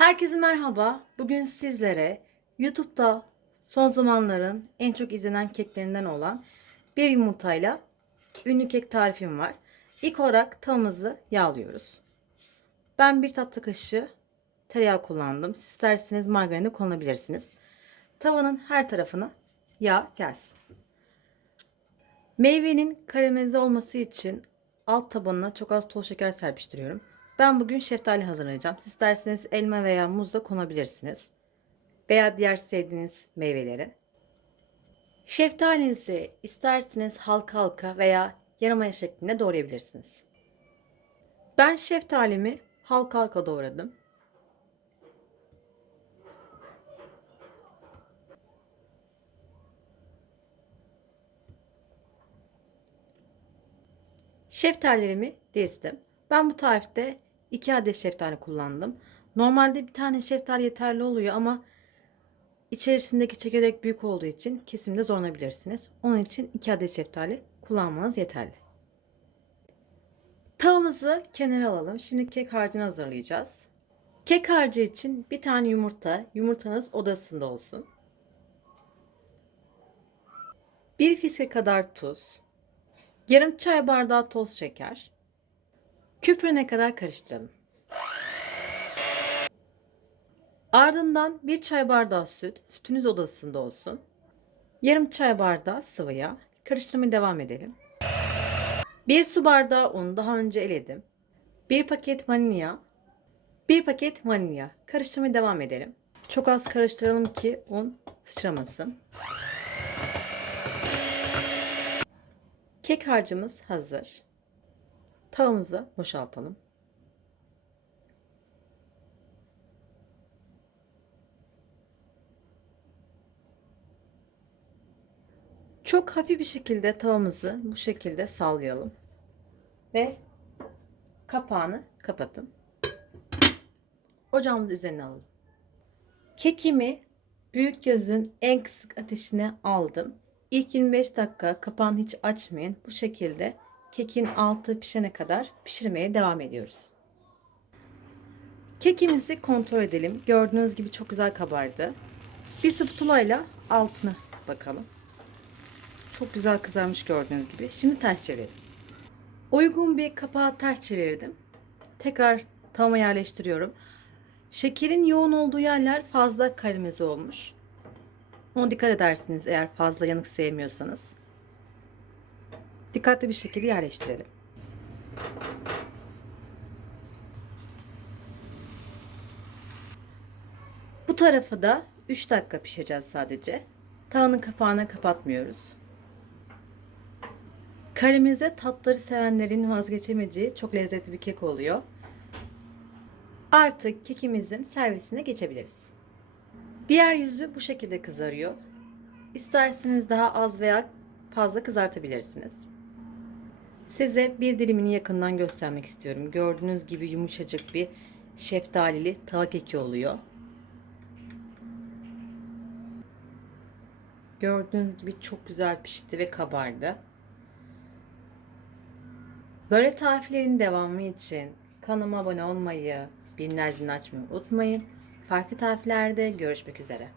Herkese merhaba. Bugün sizlere YouTube'da son zamanların en çok izlenen keklerinden olan bir yumurtayla ünlü kek tarifim var. İlk olarak tavamızı yağlıyoruz. Ben bir tatlı kaşığı tereyağı kullandım. Siz isterseniz margarin kullanabilirsiniz. Tavanın her tarafına yağ gelsin. Meyvenin karamelize olması için alt tabanına çok az toz şeker serpiştiriyorum. Ben bugün şeftali hazırlayacağım. Siz isterseniz elma veya muz da konabilirsiniz. Veya diğer sevdiğiniz meyveleri. Şeftalinizi isterseniz halka halka veya yarımaya şeklinde doğrayabilirsiniz. Ben şeftalimi halka halka doğradım. Şeftalilerimi dizdim. Ben bu tarifte 2 adet şeftali kullandım. Normalde bir tane şeftali yeterli oluyor ama içerisindeki çekirdek büyük olduğu için kesimde zorlanabilirsiniz. Onun için 2 adet şeftali kullanmanız yeterli. Tavamızı kenara alalım. Şimdi kek harcını hazırlayacağız. Kek harcı için bir tane yumurta, yumurtanız odasında olsun. Bir fiske kadar tuz, yarım çay bardağı toz şeker, Köpürene kadar karıştıralım. Ardından bir çay bardağı süt, sütünüz odasında olsun. Yarım çay bardağı sıvı yağ. Karıştırmaya devam edelim. Bir su bardağı un daha önce eledim. Bir paket vanilya. Bir paket vanilya. Karıştırmaya devam edelim. Çok az karıştıralım ki un sıçramasın. Kek harcımız hazır. Tavamızı boşaltalım. Çok hafif bir şekilde tavamızı bu şekilde sallayalım. Ve kapağını kapatın. Ocağımızı üzerine alalım. Kekimi büyük gözün en kısık ateşine aldım. İlk 25 dakika kapağını hiç açmayın. Bu şekilde kekin altı pişene kadar pişirmeye devam ediyoruz. Kekimizi kontrol edelim. Gördüğünüz gibi çok güzel kabardı. Bir spatulayla altına bakalım. Çok güzel kızarmış gördüğünüz gibi. Şimdi ters çevirelim. Uygun bir kapağı ters çevirdim. Tekrar tavama yerleştiriyorum. Şekerin yoğun olduğu yerler fazla karamelize olmuş. Ona dikkat edersiniz eğer fazla yanık sevmiyorsanız dikkatli bir şekilde yerleştirelim. Bu tarafı da 3 dakika pişireceğiz sadece. Tavanın kapağını kapatmıyoruz. Karamize tatları sevenlerin vazgeçemeyeceği çok lezzetli bir kek oluyor. Artık kekimizin servisine geçebiliriz. Diğer yüzü bu şekilde kızarıyor. İsterseniz daha az veya fazla kızartabilirsiniz. Size bir dilimini yakından göstermek istiyorum. Gördüğünüz gibi yumuşacık bir şeftalili tava keki oluyor. Gördüğünüz gibi çok güzel pişti ve kabardı. Böyle tariflerin devamı için kanalıma abone olmayı, bildirim zilini açmayı unutmayın. Farklı tariflerde görüşmek üzere.